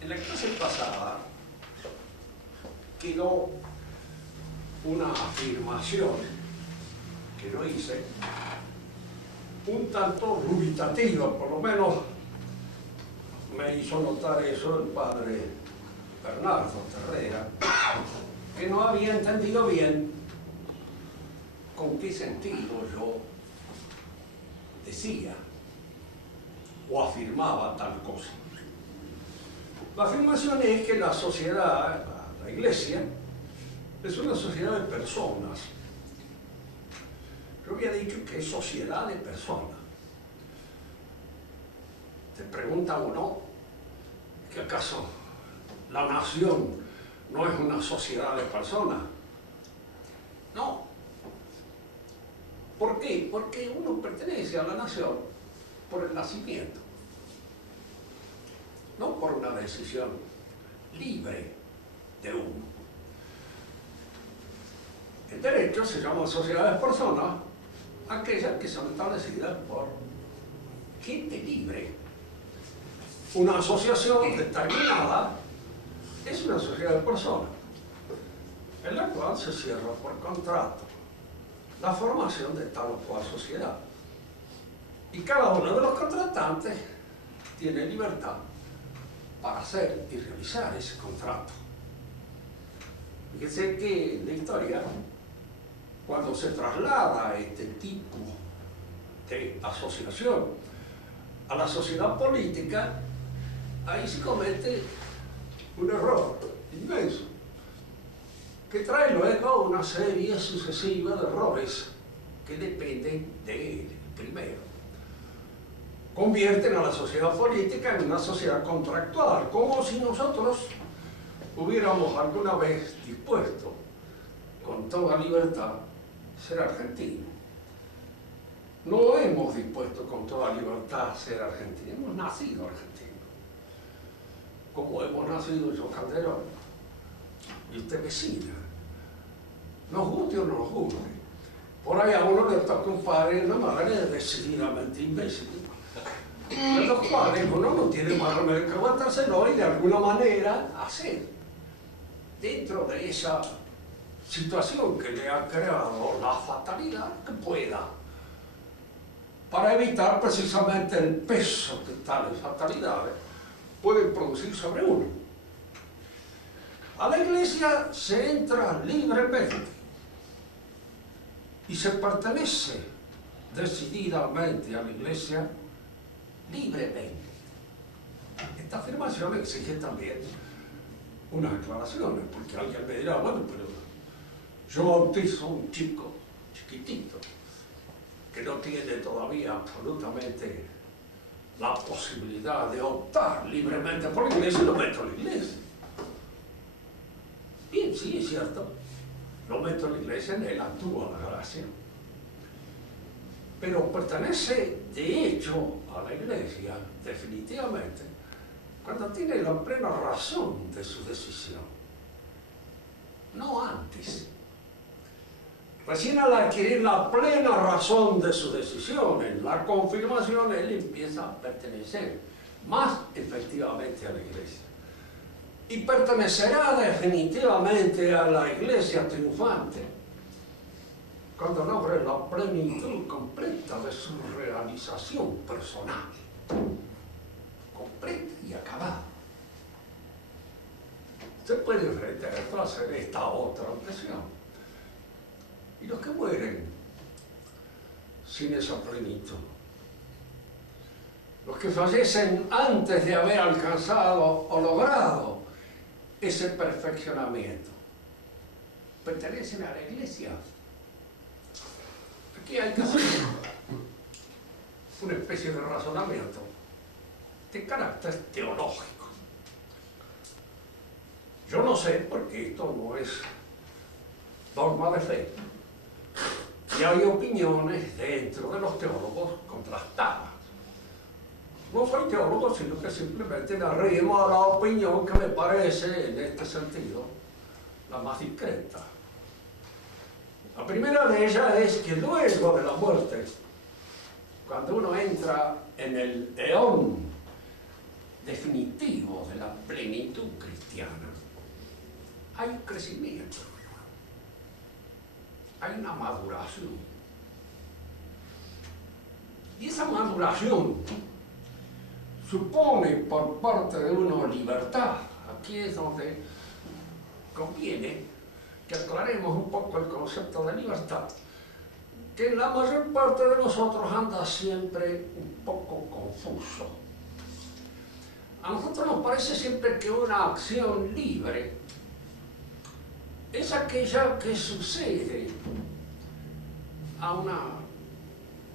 En la clase pasada quedó una afirmación que yo hice un tanto dubitativa, por lo menos me hizo notar eso el padre Bernardo Terrera, que no había entendido bien con qué sentido yo decía o afirmaba tal cosa. La afirmación es que la sociedad, la iglesia, es una sociedad de personas. Yo había dicho que es sociedad de personas. Te pregunta uno, ¿que acaso la nación no es una sociedad de personas? No. ¿Por qué? Porque uno pertenece a la nación por el nacimiento, no por una decisión libre de uno. El derecho se llama sociedad de personas, aquellas que son establecidas por gente libre. Una asociación determinada es una sociedad de personas, en la cual se cierra por contrato la formación de tal o cual sociedad. Y cada uno de los contratantes tiene libertad para hacer y realizar ese contrato. Fíjense que en la historia, cuando se traslada este tipo de asociación a la sociedad política, ahí se comete un error inmenso, que trae luego una serie sucesiva de errores que dependen del primero. Convierten a la sociedad política en una sociedad contractual, como si nosotros hubiéramos alguna vez dispuesto con toda libertad ser argentinos. No hemos dispuesto con toda libertad ser argentinos, hemos nacido argentinos. Como hemos nacido yo Calderón y usted vecina. Nos guste o no nos guste. Por ahí a uno le toca un padre y una madre decididamente imbécil, de los cuales uno no tiene más remedio que aguantárselo y de alguna manera hacer dentro de esa situación que le ha creado la fatalidad que pueda, para evitar precisamente el peso que tales fatalidades pueden producir sobre uno. A la iglesia se entra libremente y se pertenece decididamente a la iglesia libremente. Esta afirmación exige también unas aclaraciones, porque alguien me dirá, bueno, pero yo bautizo a un chico chiquitito que no tiene todavía absolutamente la posibilidad de optar libremente por la iglesia y lo meto en la iglesia. Bien, sí, es cierto, lo meto en la iglesia, en él actúa la gracia, pero pertenece de hecho a la iglesia definitivamente cuando tiene la plena razón de su decisión, no antes. Recién al adquirir la plena razón de su decisión, en la confirmación, él empieza a pertenecer más efectivamente a la iglesia. Y pertenecerá definitivamente a la iglesia triunfante cuando logre la plenitud completa de su realización personal, completa y acabada. Usted puede hacer esta otra objeción. ¿Y los que mueren sin esa plenitud? Los que fallecen antes de haber alcanzado o logrado ese perfeccionamiento, ¿pertenecen a la iglesia? Aquí hay que hacer una especie de razonamiento de carácter teológico. Yo no sé, porque esto no es dogma de fe, y hay opiniones dentro de los teólogos contrastadas. No soy teólogo, sino que simplemente me arrimo a la opinión que me parece, en este sentido, la más discreta. La primera de ellas es que luego de la muerte, cuando uno entra en el eón definitivo de la plenitud cristiana, hay un crecimiento, hay una maduración. Y esa maduración supone por parte de uno libertad. Aquí es donde conviene que aclaremos un poco el concepto de libertad, que la mayor parte de nosotros anda siempre un poco confuso. A nosotros nos parece siempre que una acción libre es aquella que sucede a una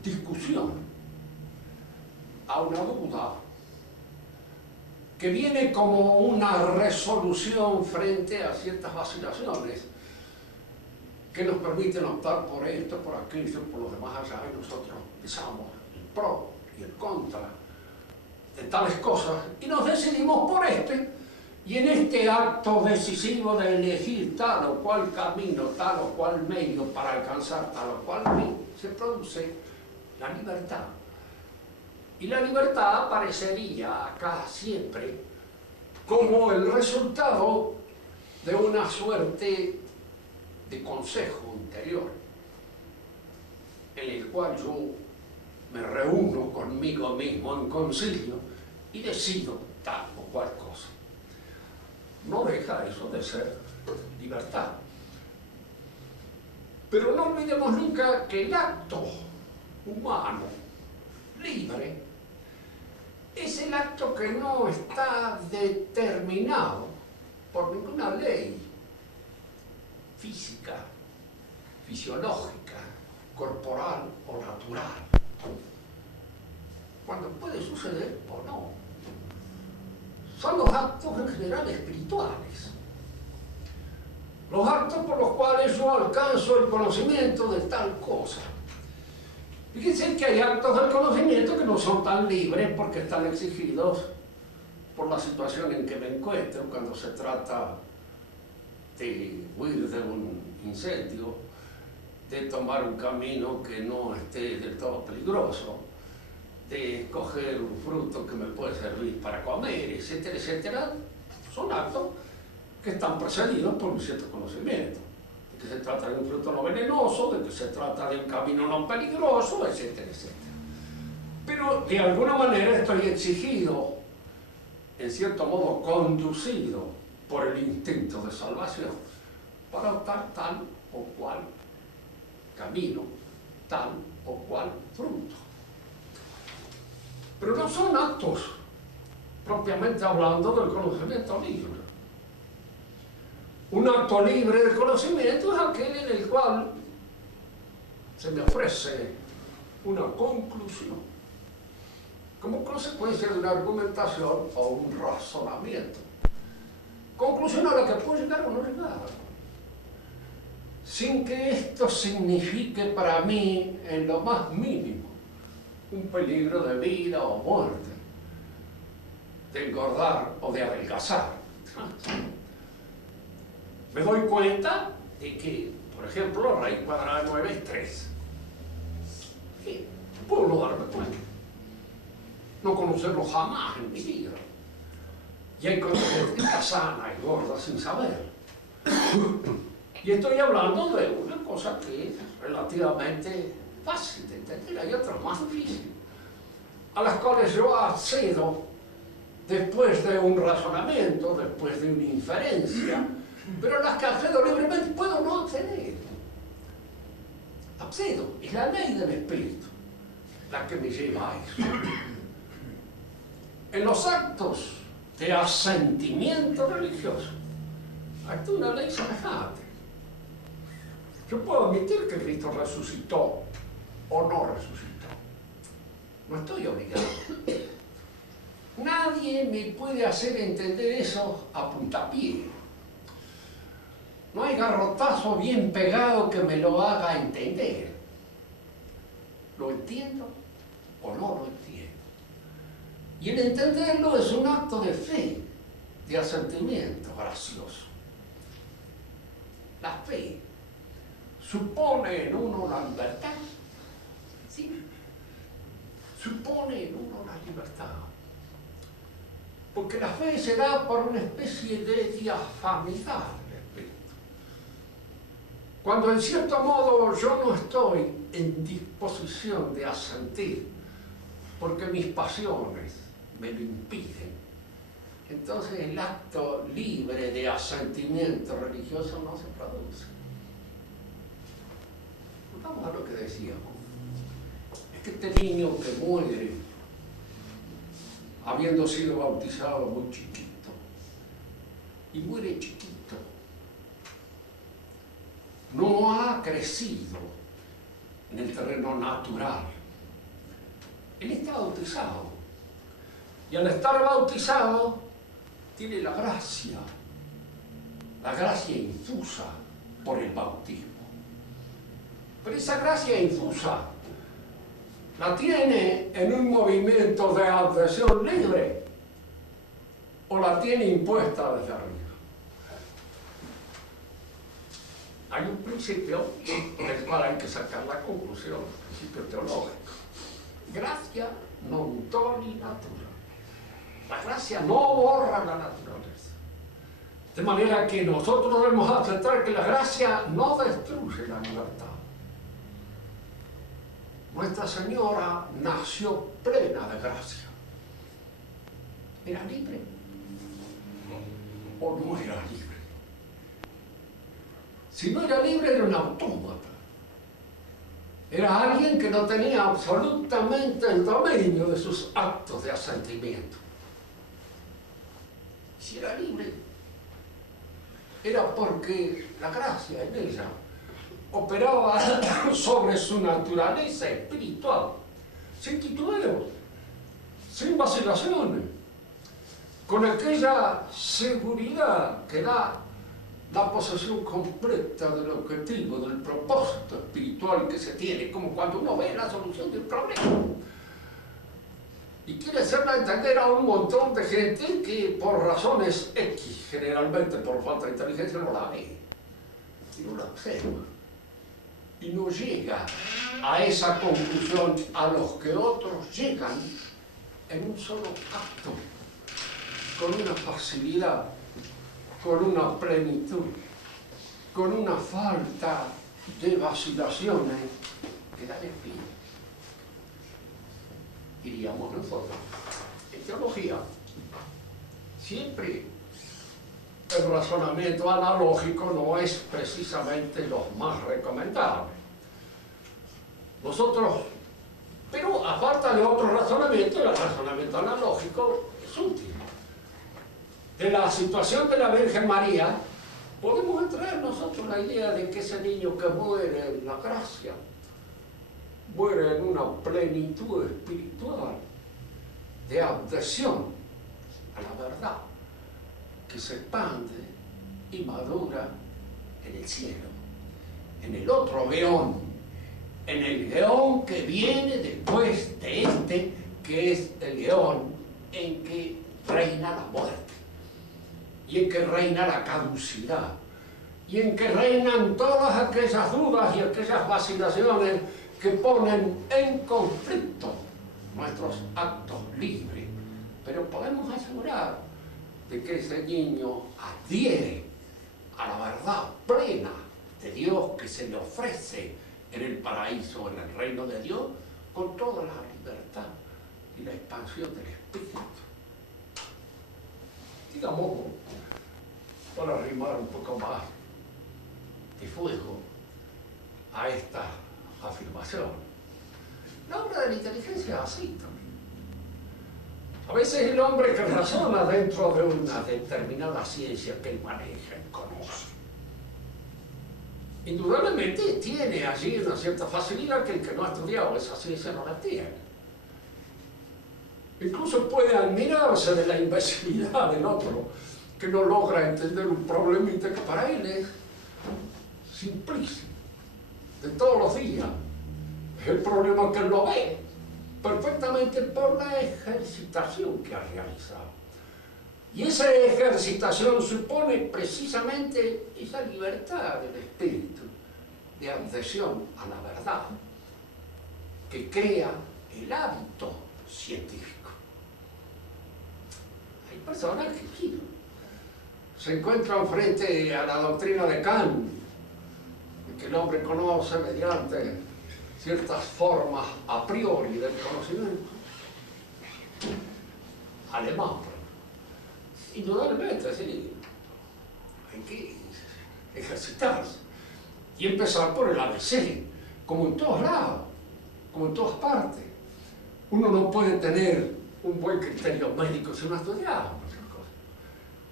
discusión, a una duda, que viene como una resolución frente a ciertas vacilaciones que nos permiten optar por esto, por aquello, por los demás allá, y nosotros pensamos el pro y el contra de tales cosas, y nos decidimos por este, y en este acto decisivo de elegir tal o cual camino, tal o cual medio para alcanzar tal o cual fin, se produce la libertad. Y la libertad aparecería acá siempre como el resultado de una suerte de consejo interior, en el cual yo me reúno conmigo mismo en concilio y decido tal o cual cosa. No deja eso de ser libertad. Pero no olvidemos nunca que el acto humano libre es el acto que no está determinado por ninguna ley física, fisiológica, corporal o natural. Cuando puede suceder o no. Son los actos en general espirituales. Los actos por los cuales yo alcanzo el conocimiento de tal cosa. Fíjense que hay actos del conocimiento que no son tan libres porque están exigidos por la situación en que me encuentro cuando se trata de huir de un incendio, de tomar un camino que no esté del todo peligroso, de coger un fruto que me puede servir para comer, etcétera, etcétera. Son actos que están precedidos por un cierto conocimiento. De que se trata de un fruto no venenoso, de que se trata de un camino no peligroso, etcétera, etcétera. Pero de alguna manera estoy exigido, en cierto modo conducido por el instinto de salvación, para optar tal o cual camino, tal o cual fruto. Pero no son actos propiamente hablando del conocimiento libre. Un acto libre de conocimiento es aquel en el cual se me ofrece una conclusión como consecuencia de una argumentación o un razonamiento. Conclusión a la que puedo llegar o no llegar, sin que esto signifique para mí en lo más mínimo un peligro de vida o muerte, de engordar o de adelgazar. Me doy cuenta de que, por ejemplo, raíz cuadrada de 9 es 3. ¿Qué? Puedo no darme cuenta. No conocerlo jamás en mi vida. Y hay cosas que está sana y gorda sin saber. Y estoy hablando de una cosa que es relativamente fácil de entender, hay otras más difíciles, a las cuales yo accedo después de un razonamiento, después de una inferencia, pero a las que accedo libremente puedo no acceder. Accedo, es la ley del espíritu la que me lleva a eso. En los actos de asentimiento religioso actúa una ley semejante. Yo puedo admitir que Cristo resucitó o no resucitó. No estoy obligado. Nadie me puede hacer entender eso a puntapié. No hay garrotazo bien pegado que me lo haga entender. ¿Lo entiendo o no lo entiendo? Y el entenderlo es un acto de fe, de asentimiento gracioso. La fe supone en uno la libertad, ¿sí? Supone en uno la libertad. Porque la fe se da por una especie de diafamidad del Espíritu. Cuando en cierto modo yo no estoy en disposición de asentir, porque mis pasiones me lo impiden, entonces el acto libre de asentimiento religioso no se produce. Vamos a lo que decíamos. Es que este niño que muere, habiendo sido bautizado muy chiquito, y muere chiquito, no ha crecido en el terreno natural. Él está bautizado, y al estar bautizado tiene la gracia infusa por el bautismo. Pero esa gracia infusa la tiene en un movimiento de adhesión libre o la tiene impuesta desde arriba. Hay un principio del cual hay que sacar la conclusión, un principio teológico. Gracia non toli natura. La gracia no borra la naturaleza. De manera que nosotros debemos aceptar que la gracia no destruye la libertad. Nuestra Señora nació plena de gracia. ¿Era libre o no era libre? Si no era libre, era un autómata. Era alguien que no tenía absolutamente el dominio de sus actos de asentimiento. Si era libre, era porque la gracia en ella operaba sobre su naturaleza espiritual, sin titubeos, sin vacilaciones, con aquella seguridad que da la posesión completa del objetivo, del propósito espiritual que se tiene, como cuando uno ve la solución de un problema. Y quiere hacerla entender a un montón de gente que por razones X, generalmente por falta de inteligencia, no la ve, y no la observa. Y no llega a esa conclusión a los que otros llegan en un solo acto, con una facilidad, con una plenitud, con una falta de vacilaciones que dan espíritu. Diríamos nosotros. En teología, siempre el razonamiento analógico no es precisamente lo más recomendable. Pero aparte de otro razonamiento, el razonamiento analógico es útil. De la situación de la Virgen María, podemos entrar nosotros la idea de que ese niño que muere en la gracia, muere en una plenitud espiritual de adhesión a la verdad, que se expande y madura en el cielo, en el otro león, en el león que viene después de este, que es el león en que reina la muerte, y en que reina la caducidad, y en que reinan todas aquellas dudas y aquellas vacilaciones que ponen en conflicto nuestros actos libres. Pero podemos asegurar de que ese niño adhiere a la verdad plena de Dios que se le ofrece en el paraíso, en el reino de Dios, con toda la libertad y la expansión del Espíritu. Digamos, para arrimar un poco más de fuego a esta afirmación, la obra de la inteligencia es así también. A veces el hombre que razona dentro de una determinada ciencia que él maneja y conoce, indudablemente tiene allí una cierta facilidad que el que no ha estudiado esa ciencia no la tiene. Incluso puede admirarse de la imbecilidad del otro, que no logra entender un problemita que para él es simplísimo, de todos los días. Es el problema que él lo ve perfectamente por la ejercitación que ha realizado. Y esa ejercitación supone precisamente esa libertad del espíritu, de adhesión a la verdad, que crea el hábito científico. Hay personaje giro. Se encuentran frente a la doctrina de Kant, que el hombre conoce mediante ciertas formas a priori del conocimiento. Alemán, indudablemente, sí, hay que ejercitarse y empezar por el ABC, como en todos lados, como en todas partes. Uno no puede tener un buen criterio médico si no ha estudiado muchas cosas.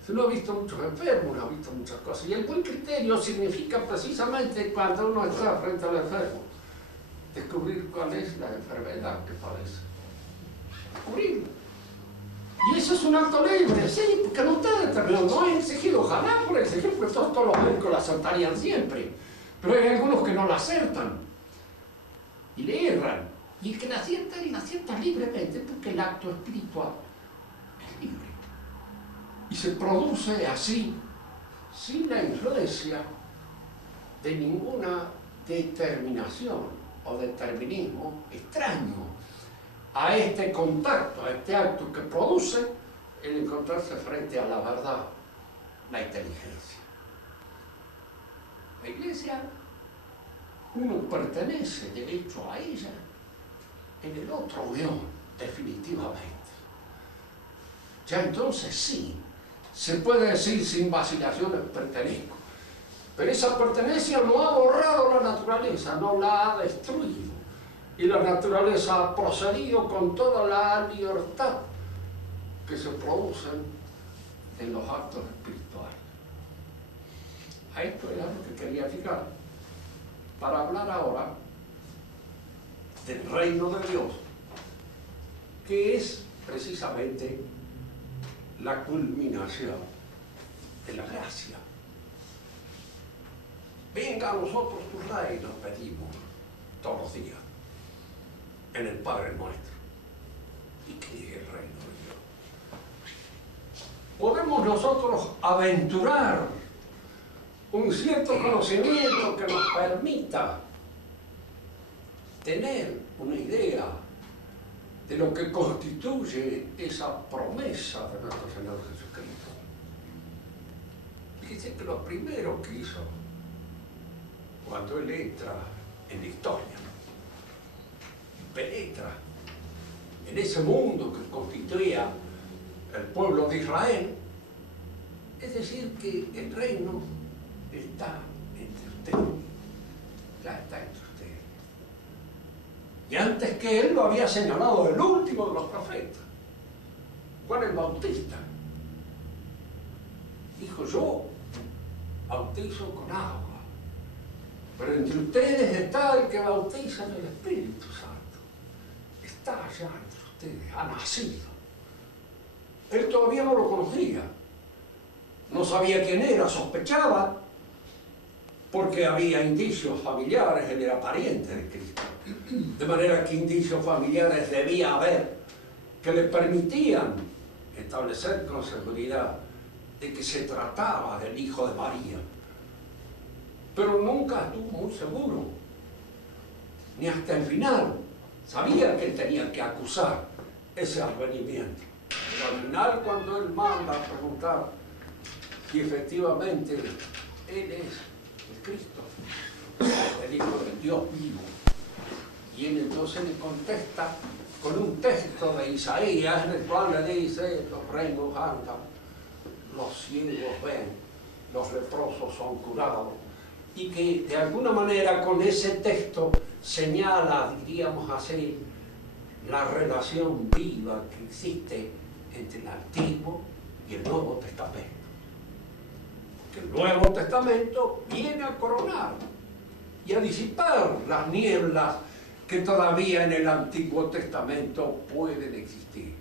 Si uno ha visto muchos enfermos, ha visto muchas cosas. Y el buen criterio significa precisamente cuando uno está frente al enfermo, descubrir cuál es la enfermedad que padece. Descubrirlo. Y eso es un acto libre, sí, porque no está determinado, no es exigido, ojalá por exigir, porque todos los médicos la acertarían siempre. Pero hay algunos que no la acertan y le erran. Y el que la acierta libremente, porque el acto espiritual es libre. Y se produce así, sin la influencia de ninguna determinación o determinismo extraño a este contacto, a este acto que produce el encontrarse frente a la verdad, la inteligencia. La Iglesia, uno pertenece de hecho a ella, en el otro yo, definitivamente. Ya entonces sí, se puede decir sin vacilaciones pertenezco, pero esa pertenencia no ha borrado la naturaleza, no la ha destruido. Y la naturaleza ha procedido con toda la libertad que se produce en los actos espirituales. A esto era lo que quería llegar, para hablar ahora del reino de Dios, que es precisamente la culminación de la gracia. Venga a nosotros tu reino, pedimos todos los días en el Padre Nuestro, y que llegue el reino de Dios. Podemos nosotros aventurar un cierto conocimiento que nos permita tener una idea de lo que constituye esa promesa de nuestro Señor Jesucristo. Fíjense que lo primero que hizo cuando Él entra en la historia, penetra en ese mundo que constituía el pueblo de Israel, es decir, que el reino está entre ustedes, ya está entre ustedes. Y antes que Él lo había señalado el último de los profetas, Juan el Bautista, dijo: yo bautizo con agua, pero entre ustedes está el que bautiza en el Espíritu Santo. Está allá entre ustedes, ha nacido. Él todavía no lo conocía, no sabía quién era, sospechaba, porque había indicios familiares, él era pariente de Cristo. De manera que indicios familiares debía haber que le permitían establecer con seguridad de que se trataba del Hijo de María. Pero nunca estuvo muy seguro, ni hasta el final. Sabía que él tenía que acusar ese advenimiento. Pero al final, cuando él manda a preguntar si efectivamente él es el Cristo, el Hijo del Dios vivo, y él entonces le contesta con un texto de Isaías en el cual le dice: los reinos andan, los ciegos ven, los leprosos son curados, y que de alguna manera con ese texto señala, diríamos así, la relación viva que existe entre el Antiguo y el Nuevo Testamento. Porque el Nuevo Testamento viene a coronar y a disipar las nieblas que todavía en el Antiguo Testamento pueden existir.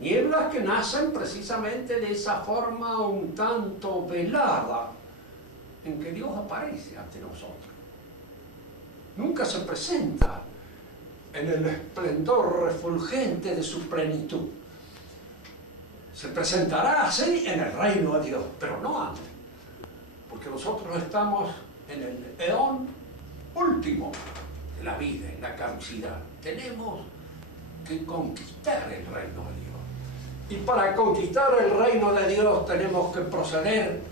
Nieblas que nacen precisamente de esa forma un tanto velada en que Dios aparece ante nosotros. Nunca se presenta en el esplendor refulgente de su plenitud. Se presentará así en el reino de Dios, pero no antes, porque nosotros estamos en el eón último de la vida, en la caducidad. Tenemos que conquistar el reino de Dios. Y para conquistar el reino de Dios tenemos que proceder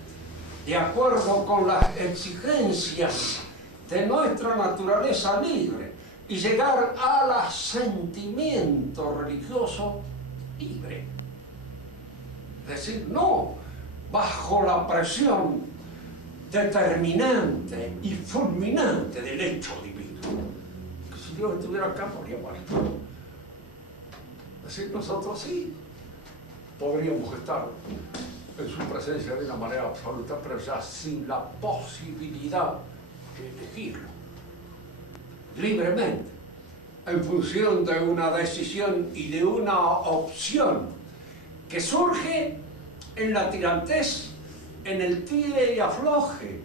de acuerdo con las exigencias de nuestra naturaleza libre y llegar al asentimiento religioso libre. Es decir, no bajo la presión determinante y fulminante del hecho divino. Que si Dios estuviera acá, podría valer. Es decir, nosotros sí podríamos estar en su presencia de una manera absoluta, pero ya sin la posibilidad de elegirlo libremente, en función de una decisión y de una opción que surge en la tirantez, en el tire y afloje,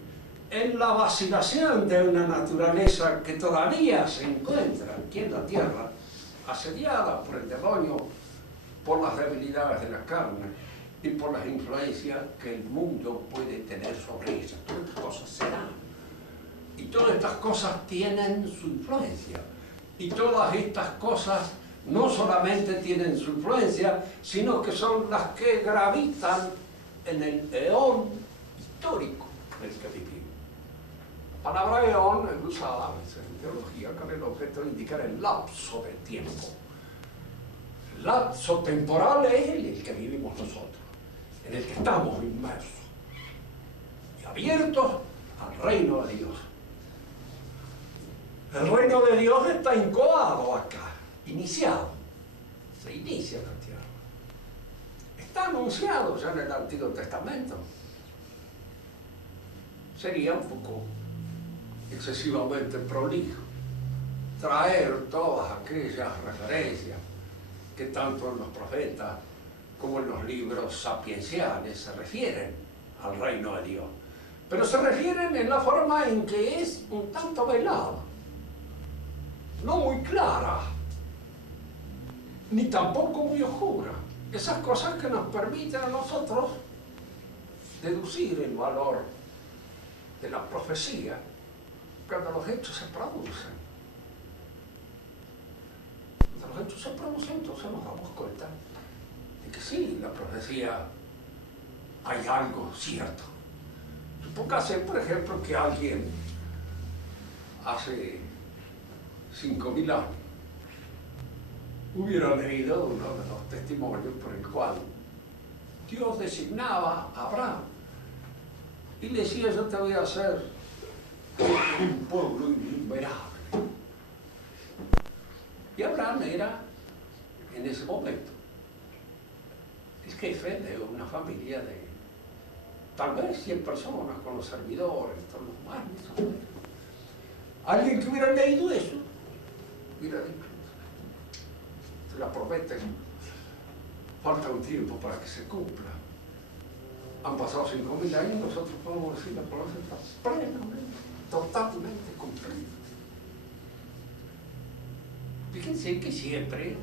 en la vacilación de una naturaleza que todavía se encuentra aquí en la tierra, asediada por el demonio, por las debilidades de la carne y por las influencias que el mundo puede tener sobre ella. Todas estas cosas se dan. Y todas estas cosas tienen su influencia. Y todas estas cosas no solamente tienen su influencia, sino que son las que gravitan en el eón histórico en el que vivimos. La palabra eón es usada a veces en teología con el objeto de indicar el lapso de tiempo. El lapso temporal es el que vivimos nosotros, en el que estamos inmersos y abiertos al reino de Dios. El reino de Dios está incoado acá, iniciado. Se inicia en la tierra. Está anunciado ya en el Antiguo Testamento. Sería un poco excesivamente prolijo traer todas aquellas referencias que tanto en los profetas como en los libros sapienciales se refieren al reino de Dios. Pero se refieren en la forma en que es un tanto velada, no muy clara, ni tampoco muy oscura. Esas cosas que nos permiten a nosotros deducir el valor de la profecía cuando los hechos se producen. Cuando los hechos se producen, entonces nos damos cuenta de que sí, la profecía hay algo cierto. Supóngase, por ejemplo, que alguien hace 5.000 años hubiera leído uno de los testimonios por el cual Dios designaba a Abraham y le decía: yo te voy a hacer un pueblo innumerable. Y Abraham era, en ese momento, el jefe de una familia de tal vez 100 personas, con los servidores, todos los más. Alguien que hubiera leído eso hubiera dicho: se la prometen, falta un tiempo para que se cumpla. Han pasado 5.000 años, nosotros podemos decir: la promesa está plenamente, totalmente cumplida. Fíjense que siempre,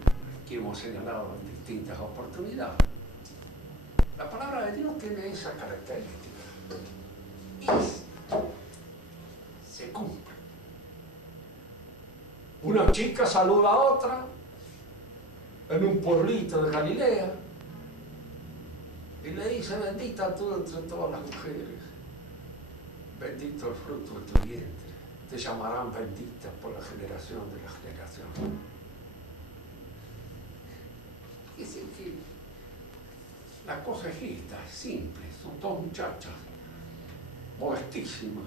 que hemos señalado en distintas oportunidades, la palabra de Dios tiene esa característica. Se cumple. Una chica saluda a otra en un pueblito de Galilea y le dice: bendita tú entre todas las mujeres, bendito el fruto de tu vientre, te llamarán bendita por la generación de la generación. Es decir, que la cosa es esta, es simple. Son dos muchachas modestísimas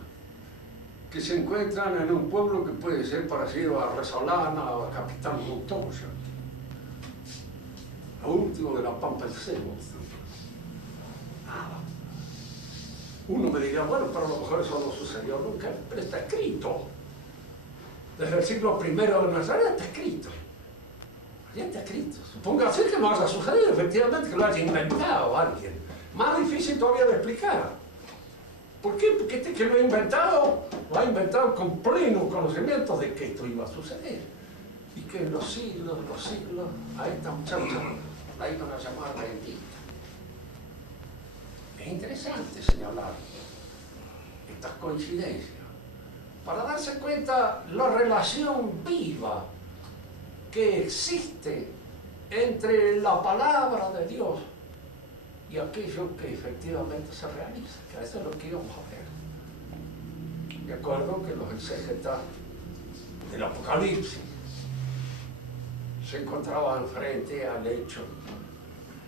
que se encuentran en un pueblo que puede ser parecido a Resolana o a Capitán Montoya, lo último de la Pampa del Cebo. Nada. Uno me dirá: bueno, pero a lo mejor eso no sucedió nunca, pero está escrito. Desde el siglo I de nuestra era está escrito. Ya está escrito. Supóngase que no haya sucedido, efectivamente, que lo haya inventado alguien. Más difícil todavía de explicar. ¿Por qué? Porque este que lo ha inventado con pleno conocimiento de que esto iba a suceder. Y que en los siglos, a esta muchacha la iban a llamar bendita. Es interesante señalar estas coincidencias para darse cuenta la relación viva que existe entre la palabra de Dios y aquello que efectivamente se realiza, que eso es lo que íbamos a ver. De acuerdo que los exégetas del Apocalipsis se encontraban frente al hecho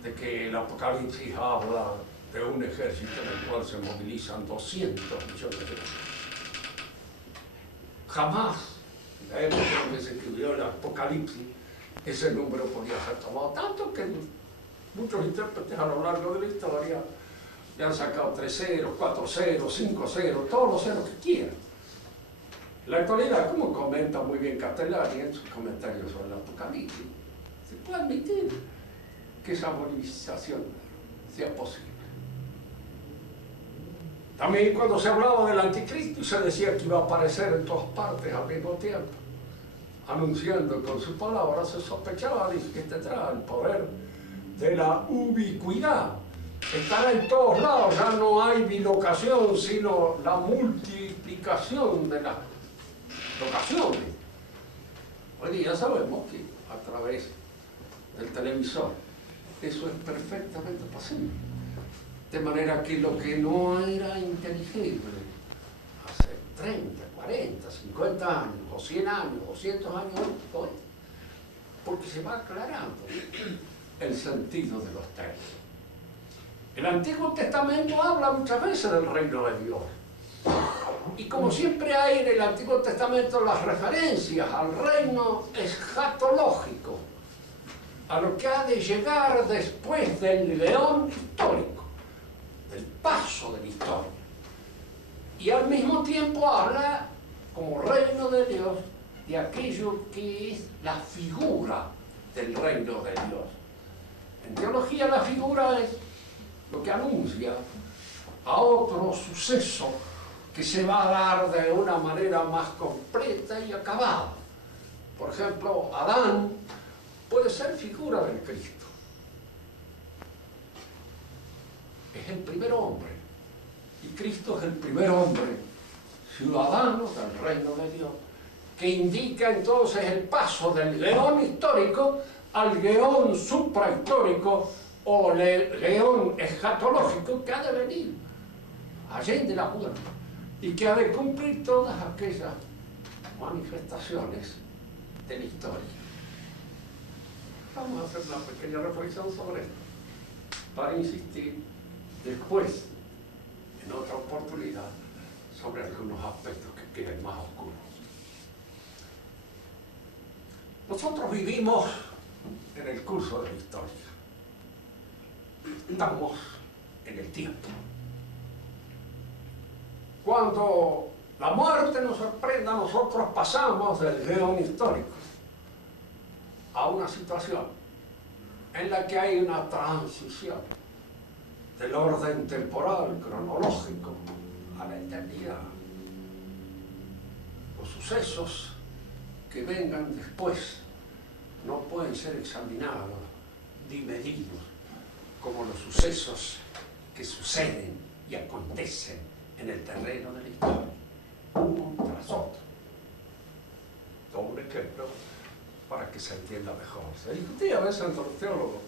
de que el Apocalipsis habla de un ejército en el cual se movilizan 200 millones de personas. Jamás, en la época en que se escribió el Apocalipsis, ese número podía ser tomado, tanto que muchos intérpretes a lo largo de la historia le han sacado 3 ceros, 4 ceros, 5 ceros, todos los ceros que quieran. En la actualidad, como comenta muy bien Castellani en sus comentarios sobre el Apocalipsis, se puede admitir que esa movilización sea posible. También cuando se hablaba del anticristo y se decía que iba a aparecer en todas partes al mismo tiempo, anunciando con su palabra, se sospechaba de que tendrá el poder de la ubicuidad. Estará en todos lados, ya no hay bilocación, sino la multiplicación de las locaciones. Hoy día sabemos que a través del televisor eso es perfectamente posible. De manera que lo que no era inteligible hace 30, 40, 50 años, o 100 años, o 200 años, hoy, porque se va aclarando el sentido de los términos. El Antiguo Testamento habla muchas veces del reino de Dios. Y como siempre hay en el Antiguo Testamento las referencias al reino escatológico, a lo que ha de llegar después del león histórico, del paso de la historia. Y al mismo tiempo habla, como reino de Dios, de aquello que es la figura del reino de Dios. En teología la figura es lo que anuncia a otro suceso que se va a dar de una manera más completa y acabada. Por ejemplo, Adán puede ser figura del Cristo. Es el primer hombre. Y Cristo es el primer hombre ciudadano del reino de Dios, que indica entonces el paso del león histórico al león suprahistórico o león escatológico que ha de venir allende la muerte y que ha de cumplir todas aquellas manifestaciones de la historia. Vamos a hacer una pequeña reflexión sobre esto para insistir después, en otra oportunidad, sobre algunos aspectos que queden más oscuros. Nosotros vivimos en el curso de la historia. Estamos en el tiempo. Cuando la muerte nos sorprenda, nosotros pasamos del león histórico a una situación en la que hay una transición del orden temporal, cronológico, a la eternidad. Los sucesos que vengan después no pueden ser examinados ni medidos como los sucesos que suceden y acontecen en el terreno de la historia, uno tras otro. Todo un ejemplo para que se entienda mejor. Se discutía a veces entre los teólogos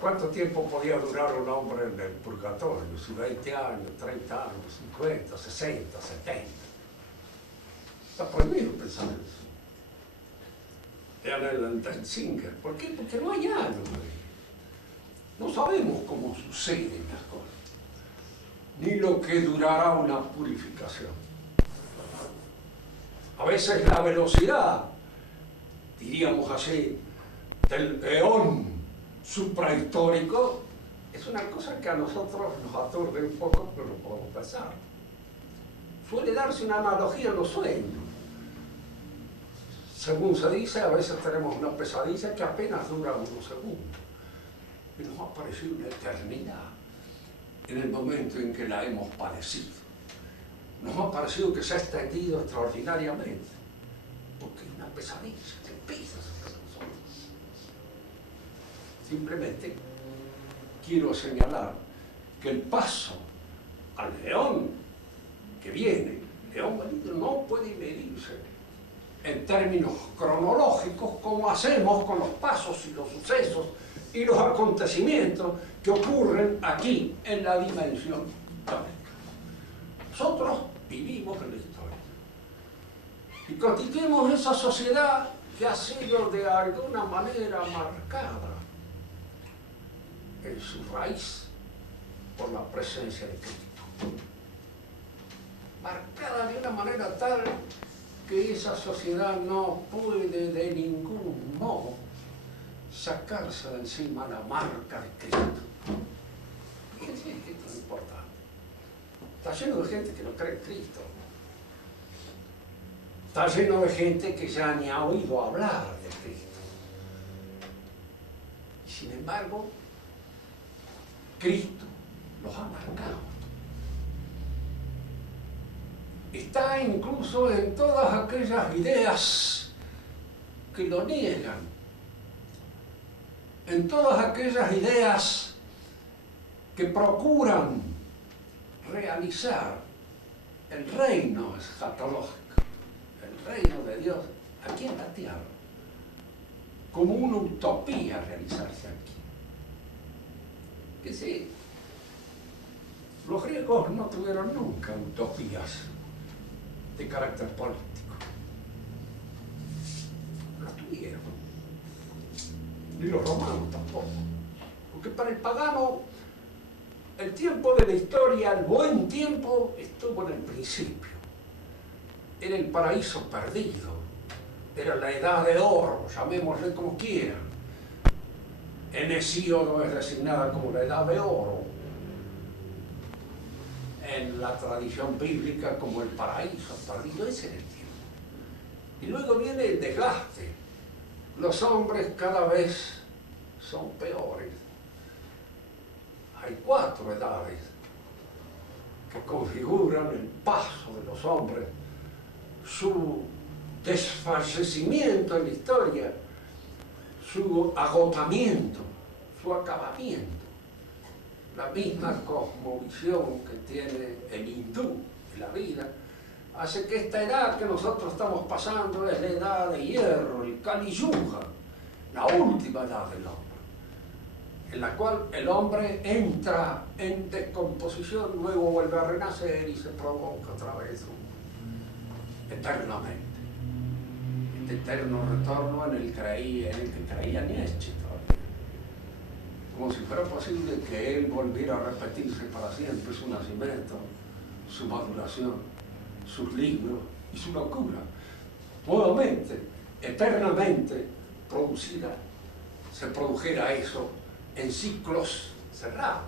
cuánto tiempo podía durar un hombre en el purgatorio, si 20 años, 30 años, 50, 60, 70. Está prohibido pensar en eso. Era el Denzinger. ¿Por qué? Porque no hay algo. No sabemos cómo suceden las cosas, ni lo que durará una purificación. A veces la velocidad, diríamos así, del león suprahistórico es una cosa que a nosotros nos aturde un poco, pero no podemos pensar. Suele darse una analogía en los sueños. Según se dice, a veces tenemos una pesadilla que apenas dura unos segundos. Y nos ha parecido una eternidad en el momento en que la hemos padecido. Nos ha parecido que se ha extendido extraordinariamente, porque es una pesadilla que pesa sobre nosotros. Simplemente quiero señalar que el paso al león que viene, león venido, no puede medirse en términos cronológicos, como hacemos con los pasos y los sucesos y los acontecimientos que ocurren aquí en la dimensión histórica. Nosotros vivimos en la historia y constituimos esa sociedad que ha sido de alguna manera marcada en su raíz por la presencia de Cristo. Marcada de una manera tal que esa sociedad no puede de ningún modo sacarse de encima la marca de Cristo. Fíjense que esto es importante. Está lleno de gente que no cree en Cristo. Está lleno de gente que ya ni ha oído hablar de Cristo. Y sin embargo, Cristo los ha marcado. Está incluso en todas aquellas ideas que lo niegan, en todas aquellas ideas que procuran realizar el reino escatológico, el reino de Dios aquí en la tierra, como una utopía realizarse aquí. Que sí, los griegos no tuvieron nunca utopías de carácter político. No tuvieron. Ni los romanos tampoco. Porque para el pagano, el tiempo de la historia, el buen tiempo, estuvo en el principio. Era el paraíso perdido. Era la edad de oro, llamémosle como quieran. En Hesíodo es designada como la edad de oro. En la tradición bíblica como el paraíso perdido, ese es el tiempo. Y luego viene el desgaste. Los hombres cada vez son peores. Hay 4 edades que configuran el paso de los hombres, su desfallecimiento en la historia, su agotamiento, su acabamiento. La misma cosmovisión que tiene el hindú en la vida hace que esta edad que nosotros estamos pasando es la edad de hierro, el Kali Yuga, la última edad del hombre, en la cual el hombre entra en descomposición, luego vuelve a renacer y se provoca otra vez eternamente. Este eterno retorno en el que creía Nietzsche todavía. Como si fuera posible que él volviera a repetirse para siempre su nacimiento, su maduración, sus libros y su locura. Nuevamente, eternamente producida, se produjera eso en ciclos cerrados.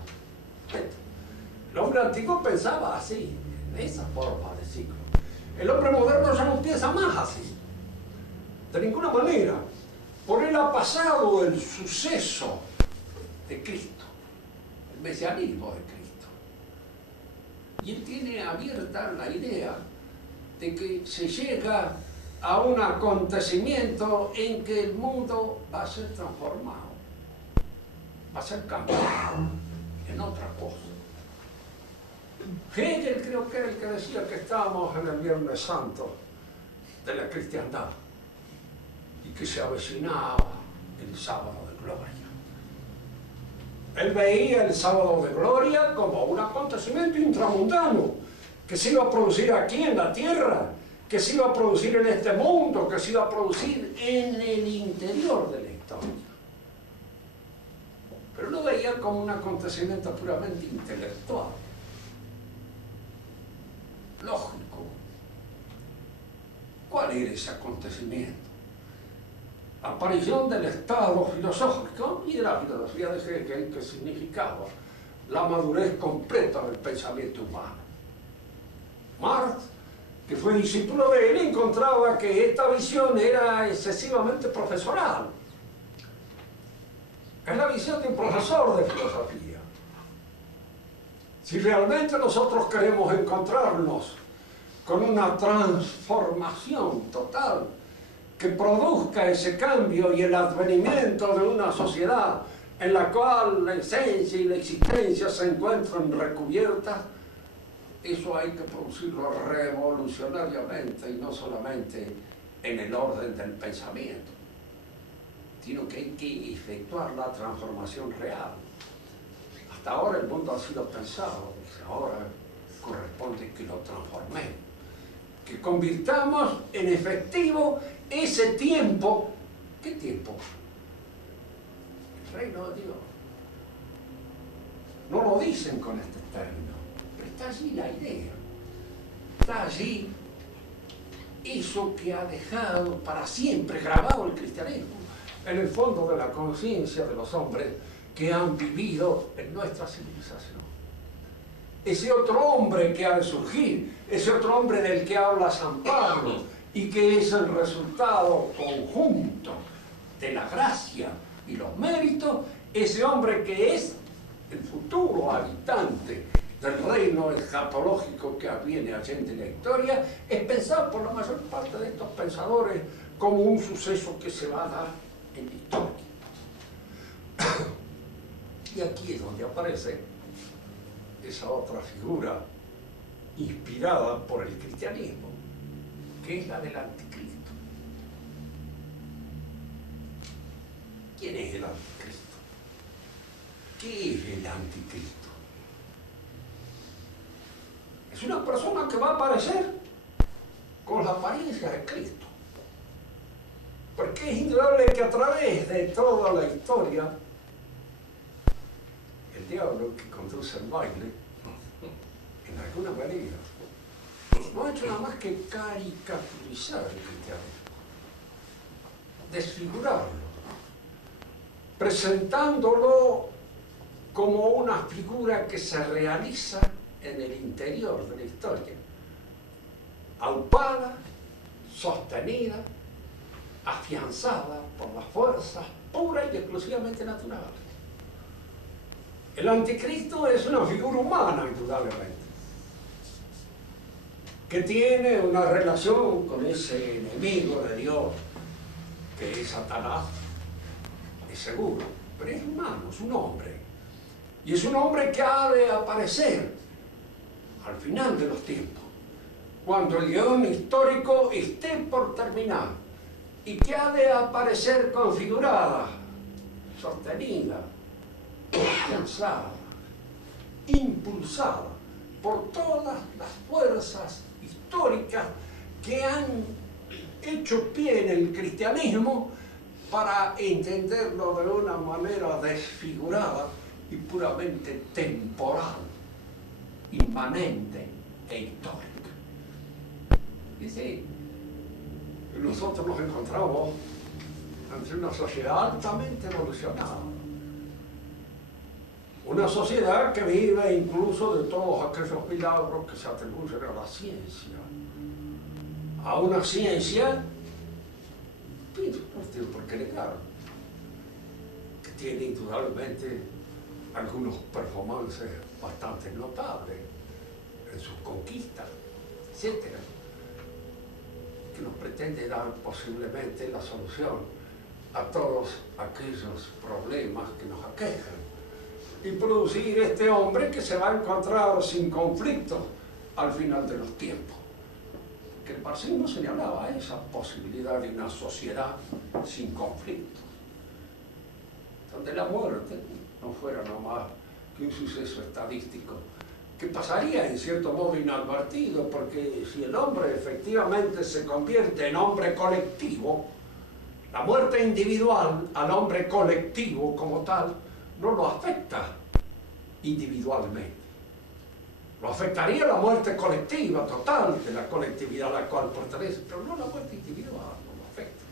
El hombre antiguo pensaba así, en esa forma de ciclo. El hombre moderno ya no piensa más así, de ninguna manera. Por él ha pasado el suceso de Cristo, el mesianismo de Cristo. Y él tiene abierta la idea de que se llega a un acontecimiento en que el mundo va a ser transformado, va a ser cambiado en otra cosa. Hegel creo que era el que decía que estábamos en el Viernes Santo de la cristiandad y que se avecinaba el sábado de gloria. Él veía el sábado de gloria como un acontecimiento intramundano que se iba a producir aquí en la tierra, que se iba a producir en este mundo, que se iba a producir en el interior de la historia. Pero lo veía como un acontecimiento puramente intelectual, lógico. ¿Cuál era ese acontecimiento? Aparición del estado filosófico y de la filosofía de Hegel, que significaba la madurez completa del pensamiento humano. Marx, que fue discípulo de él, encontraba que esta visión era excesivamente profesoral. Es la visión de un profesor de filosofía. Si realmente nosotros queremos encontrarnos con una transformación total que produzca ese cambio y el advenimiento de una sociedad en la cual la esencia y la existencia se encuentran recubiertas, eso hay que producirlo revolucionariamente y no solamente en el orden del pensamiento, sino que hay que efectuar la transformación real. Hasta ahora el mundo ha sido pensado, ahora corresponde que lo transformemos, que convirtamos en efectivo ese tiempo. ¿Qué tiempo? El reino de Dios. No lo dicen con este término, pero está allí la idea. Está allí eso que ha dejado para siempre grabado el cristianismo en el fondo de la conciencia de los hombres que han vivido en nuestra civilización. Ese otro hombre que ha de surgir, ese otro hombre del que habla San Pablo y que es el resultado conjunto de la gracia y los méritos, ese hombre que es el futuro habitante del reino escatológico que viene allende la historia, es pensado por la mayor parte de estos pensadores como un suceso que se va a dar en la historia. Y aquí es donde aparece esa otra figura inspirada por el cristianismo, que es la del anticristo. ¿Quién es el anticristo? ¿Qué es el anticristo? Es una persona que va a aparecer con la apariencia de Cristo. Porque es indudable que a través de toda la historia, el diablo que conduce el baile, en alguna manera, no ha hecho nada más que caricaturizar el cristianismo, desfigurarlo, presentándolo como una figura que se realiza en el interior de la historia, aupada, sostenida, afianzada por las fuerzas puras y exclusivamente naturales. El anticristo es una figura humana, indudablemente, que tiene una relación con ese enemigo de Dios, que es Satanás, es seguro, pero es humano, es un hombre. Y es un hombre que ha de aparecer al final de los tiempos, cuando el guión histórico esté por terminar, y que ha de aparecer configurada, sostenida, afianzada, impulsada por todas las fuerzas históricas que han hecho pie en el cristianismo para entenderlo de una manera desfigurada y puramente temporal, inmanente e histórica. Dice, nosotros nos encontramos ante una sociedad altamente evolucionada. Una sociedad que vive incluso de todos aquellos milagros que se atribuyen a la ciencia. A una ciencia, no tengo por qué negar, que tiene indudablemente algunos performances bastante notables en sus conquistas, etc., que nos pretende dar posiblemente la solución a todos aquellos problemas que nos aquejan y producir este hombre que se va a encontrar sin conflictos al final de los tiempos. Que el marxismo señalaba esa posibilidad de una sociedad sin conflictos, donde la muerte no fuera nomás que un suceso estadístico que pasaría en cierto modo inadvertido, porque si el hombre efectivamente se convierte en hombre colectivo, la muerte individual al hombre colectivo como tal no lo afecta individualmente. Lo afectaría la muerte colectiva total de la colectividad a la cual pertenece, pero no la muerte individual, no lo afecta.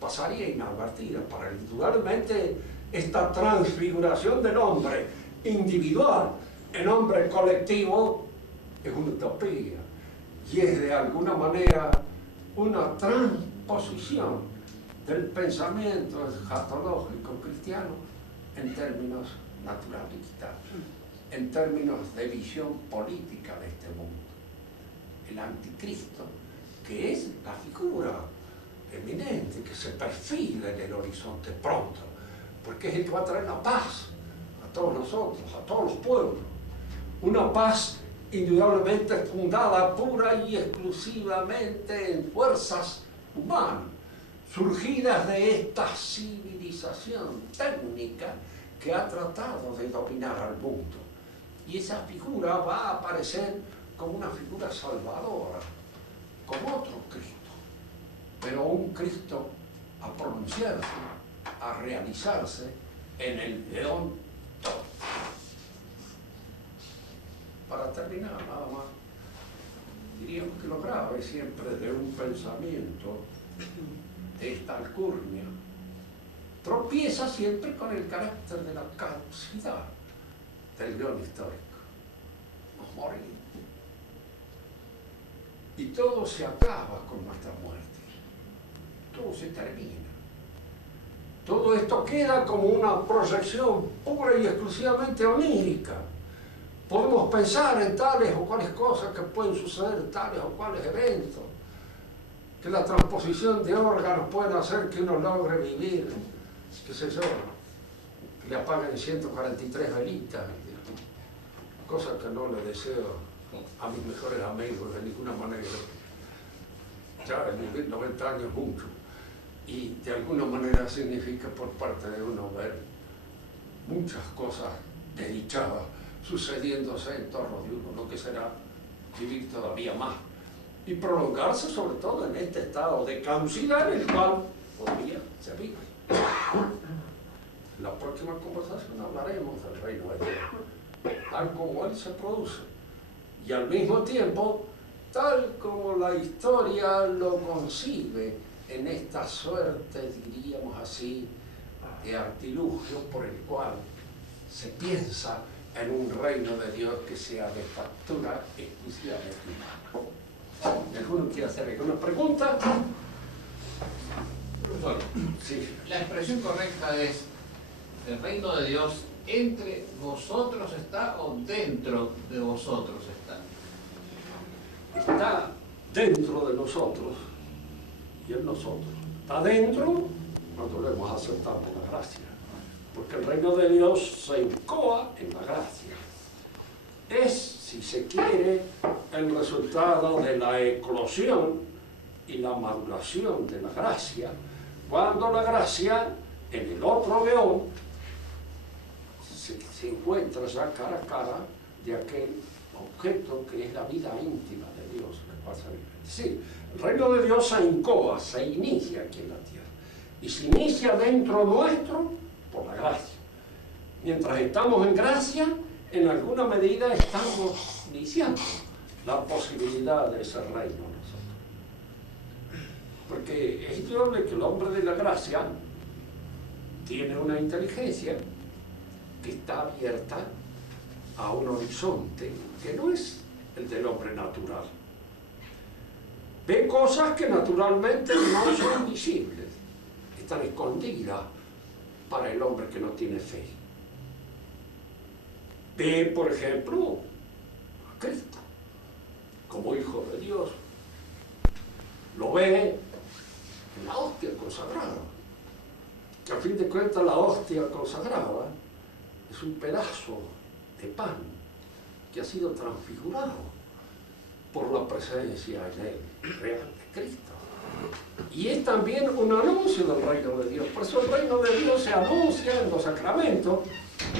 Pasaría inadvertida. Para indudablemente esta transfiguración del hombre individual en hombre colectivo es una utopía y es de alguna manera una transposición del pensamiento escatológico cristiano en términos naturalistas, en términos de visión política de este mundo. El anticristo, que es la figura eminente que se perfila en el horizonte pronto, porque es el que va a traer la paz a todos nosotros, a todos los pueblos, una paz indudablemente fundada pura y exclusivamente en fuerzas humanas, surgidas de esta civilización técnica que ha tratado de dominar al mundo. Y esa figura va a aparecer como una figura salvadora, como otro Cristo, pero un Cristo a pronunciarse, a realizarse en el león todo. Para terminar, nada más, diríamos que lo grave siempre de un pensamiento de esta alcurnia tropieza siempre con el carácter de la caducidad del león histórico. Nos morimos. Y todo se acaba con nuestra muerte. Todo se termina. Todo esto queda como una proyección pura y exclusivamente onírica. Podemos pensar en tales o cuales cosas que pueden suceder, tales o cuales eventos, que la transposición de órganos puede hacer que uno logre vivir, qué sé yo, que le apaguen 143 velitas, cosas que no le deseo a mis mejores amigos de ninguna manera. Ya vivir 90 años mucho, y de alguna manera significa por parte de uno ver muchas cosas desdichadas sucediéndose en torno de uno, lo que será vivir todavía más y prolongarse sobre todo en este estado de caducidad en el cual podría ser vivo. En la próxima conversación hablaremos del reino de Dios, tal como él se produce, y al mismo tiempo tal como la historia lo concibe en esta suerte, diríamos así, de artilugio por el cual se piensa en un reino de Dios que sea de factura exclusivamente humana. ¿Alguno quiere hacer alguna pregunta? Profesor, Sí. la expresión correcta es: ¿el reino de Dios entre vosotros está o dentro de vosotros está? Está dentro de nosotros y en nosotros. Está dentro cuando lo hemos aceptado por la gracia, porque el reino de Dios se incoa en la gracia. Es, si se quiere, el resultado de la eclosión y la maduración de la gracia, cuando la gracia en el otro león se encuentra ya cara a cara de aquel objeto que es la vida íntima de Dios, en el cual se vive. Sí, el reino de Dios se incoa, se inicia aquí en la tierra, y se inicia dentro nuestro por la gracia. Mientras estamos en gracia, en alguna medida estamos iniciando la posibilidad de ese reino nosotros. Porque es indudable que el hombre de la gracia tiene una inteligencia que está abierta a un horizonte que no es el del hombre natural. Ve cosas que naturalmente no son visibles, están escondidas para el hombre que no tiene fe. Ve, por ejemplo, a Cristo como Hijo de Dios. Lo ve en la hostia consagrada, que a fin de cuentas la hostia consagrada es un pedazo de pan que ha sido transfigurado por la presencia en él real de Cristo. Y es también un anuncio del reino de Dios. Por eso el reino de Dios se anuncia en los sacramentos,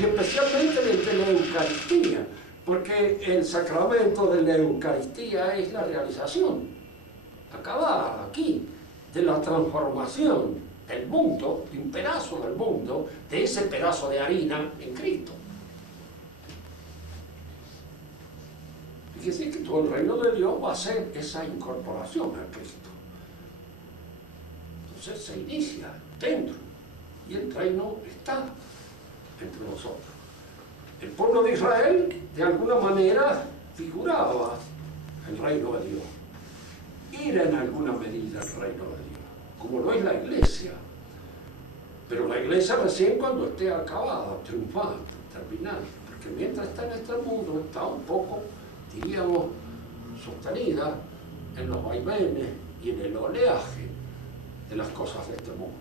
y especialmente en el de la Eucaristía, porque el sacramento de la Eucaristía es la realización acabada aquí de la transformación del mundo, de un pedazo del mundo, de ese pedazo de harina en Cristo. Fíjese que todo el reino de Dios va a ser esa incorporación a Cristo. Entonces se inicia dentro, y el reino está entre nosotros. El pueblo de Israel, de alguna manera, figuraba el reino de Dios. Era en alguna medida el reino de Dios, como lo es la iglesia. Pero la iglesia recién cuando esté acabada, triunfante, terminante, porque mientras está en este mundo está un poco, diríamos, sostenida en los vaivenes y en el oleaje de las cosas de este mundo.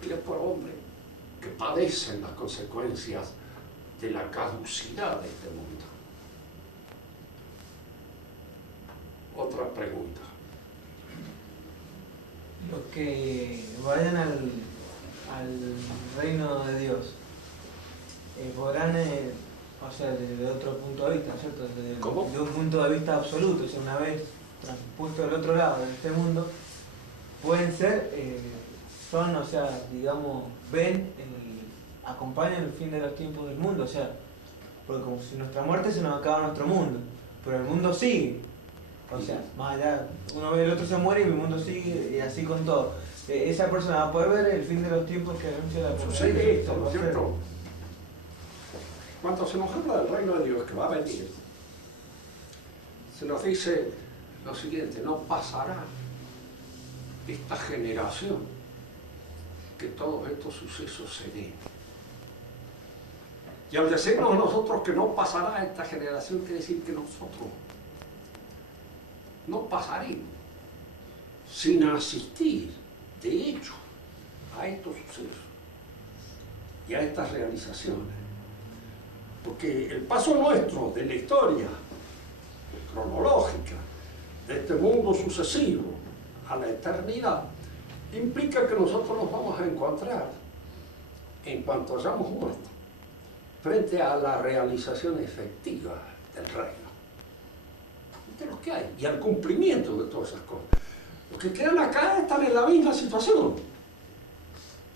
Sería por hombres que padecen las consecuencias de la caducidad de este mundo. otra pregunta. Los que vayan al reino de Dios podrán, o sea, desde otro punto de vista, ¿cierto? ¿Cómo? De un punto de vista absoluto, o sea, una vez transpuesto del otro lado de este mundo, pueden ser, son, o sea, digamos, ven, acompañan el fin de los tiempos del mundo, o sea, porque como si nuestra muerte se nos acaba nuestro mundo, pero el mundo sigue, o sea, más allá, uno ve el otro se muere y el mundo sigue, y así con todo. Esa persona va a poder ver el fin de los tiempos que anuncia la Sucede esto, ¿no es cierto? Cuando se nos habla del reino de Dios que va a venir, se nos dice lo siguiente: no pasará esta generación que todos estos sucesos se den. Y al decirnos nosotros que no pasará esta generación, quiere decir que nosotros no pasaremos sin asistir, de hecho, a estos sucesos y a estas realizaciones. Porque el paso nuestro de la historia cronológica de este mundo sucesivo a la eternidad implica que nosotros nos vamos a encontrar, en cuanto hayamos muerto, frente a la realización efectiva del reino, de los que hay, y al cumplimiento de todas esas cosas. Los que quedan acá están en la misma situación.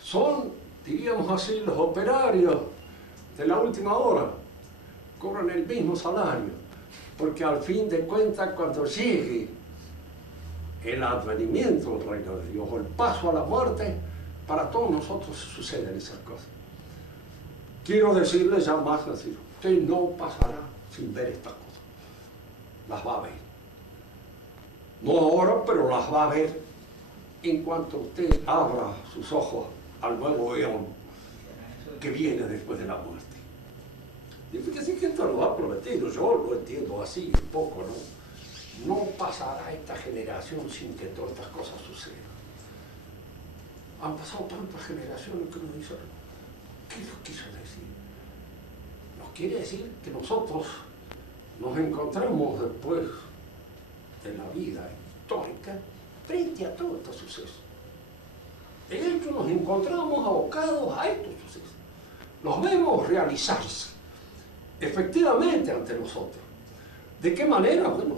Son, diríamos así, los operarios de la última hora, cobran el mismo salario, porque al fin de cuentas, cuando llegue el advenimiento del reino de Dios o el paso a la muerte, para todos nosotros suceden esas cosas. Quiero decirles ya más sencillo: usted no pasará sin ver estas cosas, las va a ver. No ahora, pero las va a ver en cuanto usted abra sus ojos al nuevo eón que viene después de la muerte. Y fíjese que esto lo ha prometido, yo lo entiendo así un poco, ¿no? No pasará esta generación sin que todas estas cosas sucedan. Han pasado tantas generaciones que uno dice, ¿qué nos quiso decir? Nos quiere decir que nosotros nos encontramos después de la vida histórica frente a todos estos sucesos. De hecho, nos encontramos abocados a estos sucesos. Los vemos realizarse efectivamente ante nosotros. ¿De qué manera? Bueno,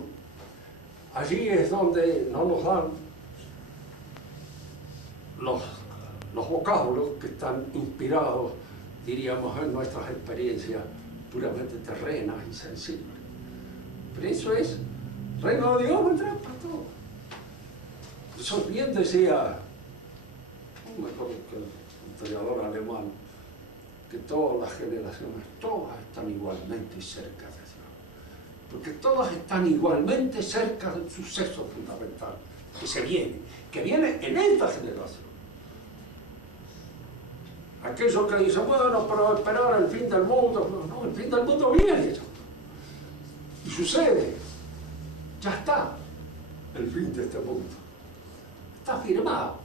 allí es donde no nos dan los vocablos que están inspirados, diríamos, en nuestras experiencias puramente terrenas y sensibles. Pero eso es, reino de Dios va a entrar para todo. Eso bien decía, no me acuerdo que el historiador alemán, que todas las generaciones, todas están igualmente cerca de Dios. Porque todas están igualmente cerca del suceso fundamental que viene en esta generación. Aquellos que dicen, bueno, pero esperar el fin del mundo, no, el fin del mundo viene ya. Y sucede, ya está el fin de este mundo. Está firmado.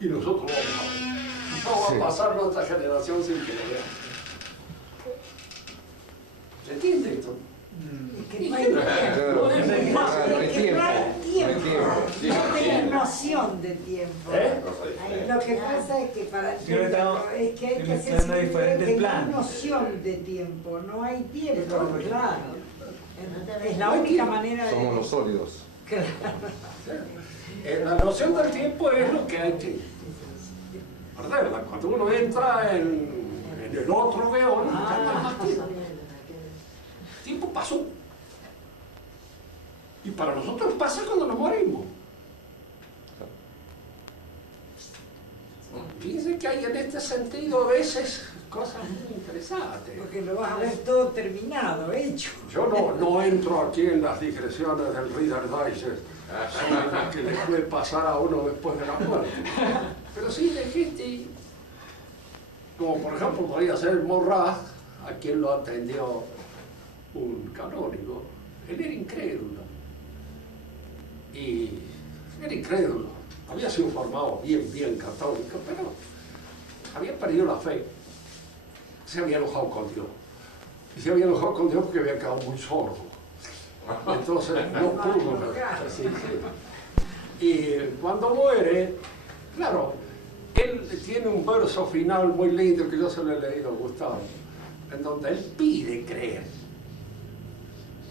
Y nosotros lo vamos a ver. No va a pasar nuestra generación sin que lo veamos. ¿Se entiende esto? Es que no hay tiempo. No tenés noción de tiempo. Lo que pasa es que para es que hay que hacer tener noción de tiempo. No hay tiempo, claro. Es la única manera de... Somos los sólidos. Claro. La noción del tiempo es lo que hay que perderla. Cuando uno entra en el otro veón, ya no hay más tiempo. El tiempo pasó. Y para nosotros pasa cuando nos morimos. Fíjense que hay en este sentido a veces cosas muy interesantes. Porque lo vas a ver todo terminado, hecho. Yo no entro aquí en las digresiones del Reader Digest sobre lo que le puede pasar a uno después de la muerte. Pero sí de gente, como por ejemplo podría ser Morraz, a quien lo atendió un canónigo. Él era incrédulo. Y era incrédulo. Había sido formado bien católico, pero había perdido la fe. Se había enojado con Dios. Y se había enojado con Dios porque había quedado muy sordo. Entonces no pudo. Sí, sí. Y cuando muere, claro, él tiene un verso final muy lindo que yo se lo he leído a Gustavo, en donde él pide creer.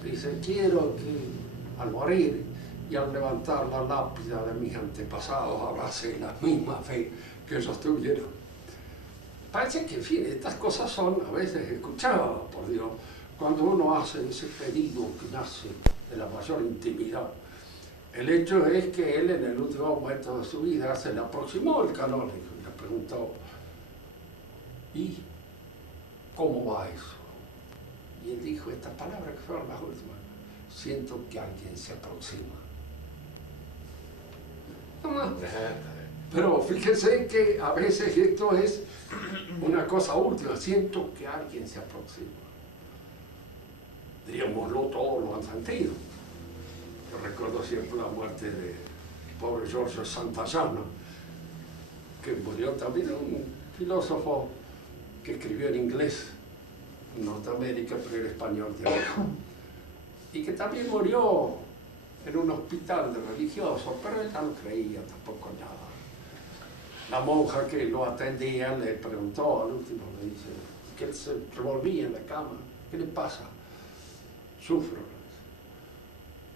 Dice, quiero que al morir y al levantar la lápida de mis antepasados abrace la misma fe que ellos tuvieron. Parece que, en fin, estas cosas son a veces escuchadas por Dios cuando uno hace ese pedido que nace de la mayor intimidad. El hecho es que él en el último momento de su vida se le aproximó el canónigo y le preguntó, ¿y cómo va eso? Y él dijo estas palabras que fueron las últimas, siento que alguien se aproxima. No más. Pero fíjense que a veces esto es una cosa última, siento que alguien se aproxima. Diríamoslo, todos lo han sentido. Yo recuerdo siempre la muerte del pobre Giorgio Santayana, que murió también, un filósofo que escribió en inglés en Norteamérica, pero era español de origen, y que también murió en un hospital de religiosos, pero él no creía tampoco nada. La monja que lo atendía le preguntó al último, le dice, que él se revolvía en la cama, ¿qué le pasa? Sufro.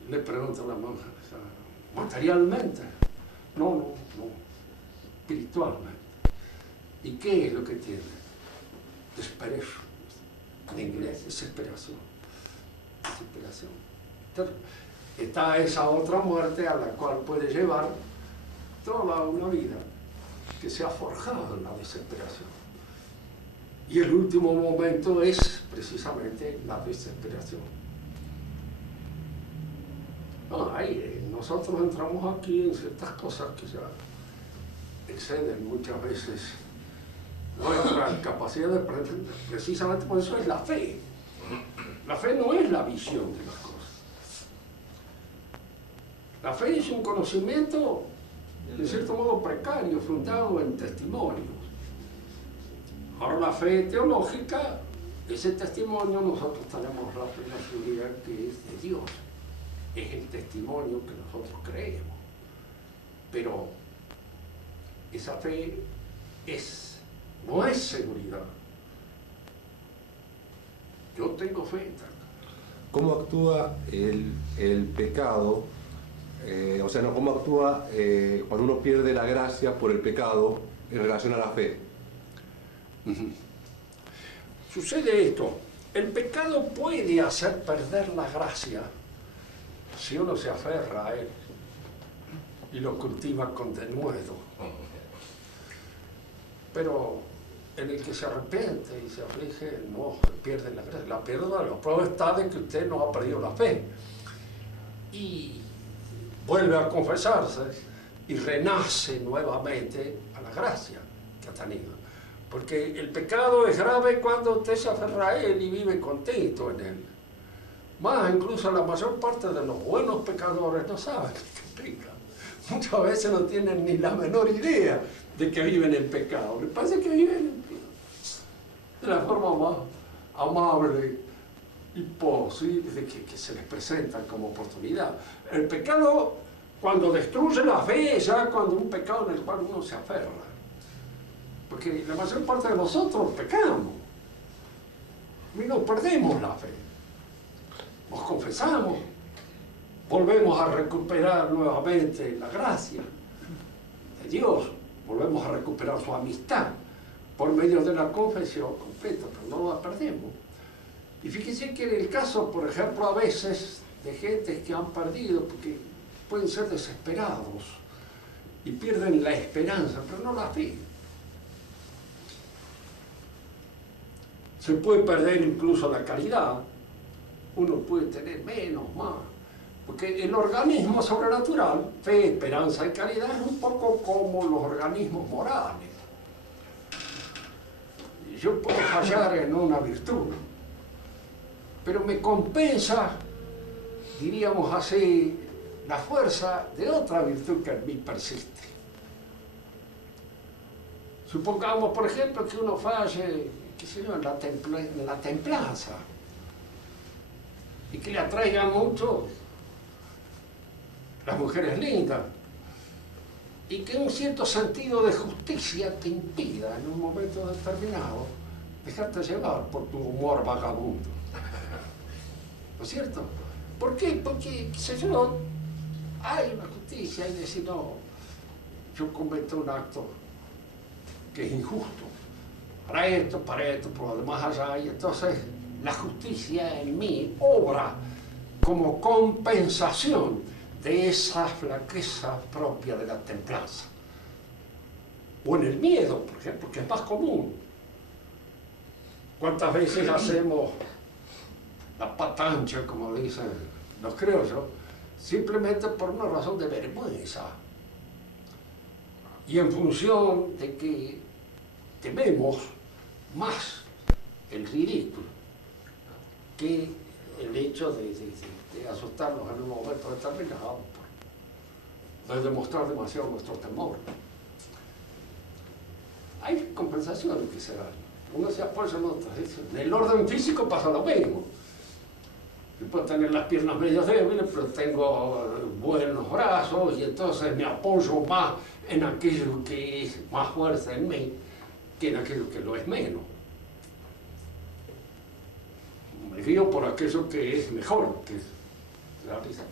Le pregunta a la monja, ¿materialmente? No, espiritualmente. ¿Y qué es lo que tiene? Desperation. En inglés, desesperación. Desesperación. Entonces, está esa otra muerte a la cual puede llevar toda una vida que se ha forjado en la desesperación. Y el último momento es precisamente la desesperación. No, nosotros entramos aquí en ciertas cosas que ya exceden muchas veces nuestra capacidad de aprender. Precisamente por eso es la fe. La fe no es la visión de las cosas. La fe es un conocimiento, de cierto modo, precario, fundado en testimonios. Ahora, la fe teológica, ese testimonio, nosotros tenemos la plena seguridad que es de Dios. Es el testimonio que nosotros creemos. Pero esa fe no es seguridad. Yo tengo fe. ¿Cómo actúa el pecado? ¿Cómo actúa cuando uno pierde la gracia por el pecado en relación a la fe? Sucede esto. El pecado puede hacer perder la gracia si uno se aferra a él y lo cultiva con denuedo. Pero en el que se arrepiente y se aflige, no pierde la gracia. La prueba está de que usted no ha perdido la fe. Y vuelve a confesarse y renace nuevamente a la gracia que ha tenido. Porque el pecado es grave cuando usted se aferra a él y vive contento en él. Más, incluso la mayor parte de los buenos pecadores no saben que pecan. Muchas veces no tienen ni la menor idea de que viven en pecado. Les parece que viven de la forma más amable y posible que se les presenta como oportunidad. El pecado, cuando destruye la fe, es ya cuando un pecado en el cual uno se aferra. Porque la mayor parte de nosotros pecamos y nos perdemos la fe. Nos confesamos, volvemos a recuperar nuevamente la gracia de Dios, volvemos a recuperar su amistad por medio de la confesión completa, pero no la perdemos. Y fíjense que en el caso, por ejemplo, a veces de gente que han perdido, porque pueden ser desesperados y pierden la esperanza, pero no la fe. Se puede perder incluso la caridad, uno puede tener menos, más, porque el organismo sobrenatural, fe, esperanza y caridad, es un poco como los organismos morales. Yo puedo fallar en una virtud, pero me compensa, diríamos así, la fuerza de otra virtud que en mí persiste. Supongamos, por ejemplo, que uno falle, qué sé yo, en la templanza. y que le atraigan mucho las mujeres lindas, y que un cierto sentido de justicia te impida en un momento determinado dejarte llevar por tu humor vagabundo. ¿No es cierto? ¿Por qué? Porque, qué sé yo, hay una justicia y decir, no, yo cometo un acto que es injusto, para esto, por lo demás allá, y entonces la justicia en mí obra como compensación de esa flaqueza propia de la templanza. O en el miedo, por ejemplo, que es más común. ¿Cuántas veces hacemos la patancha, como dicen los criollos, simplemente por una razón de vergüenza? Y en función de que tememos más el ridículo que el hecho de asustarnos en un momento determinado, de demostrar demasiado nuestro temor. Hay compensaciones que se dan. Uno se apoya en otras. En el orden físico pasa lo mismo. Yo puedo tener las piernas medio débiles, pero tengo buenos brazos y entonces me apoyo más en aquello que es más fuerte en mí que en aquello que lo es menos. Me guío por aquello que es mejor, que es la risa.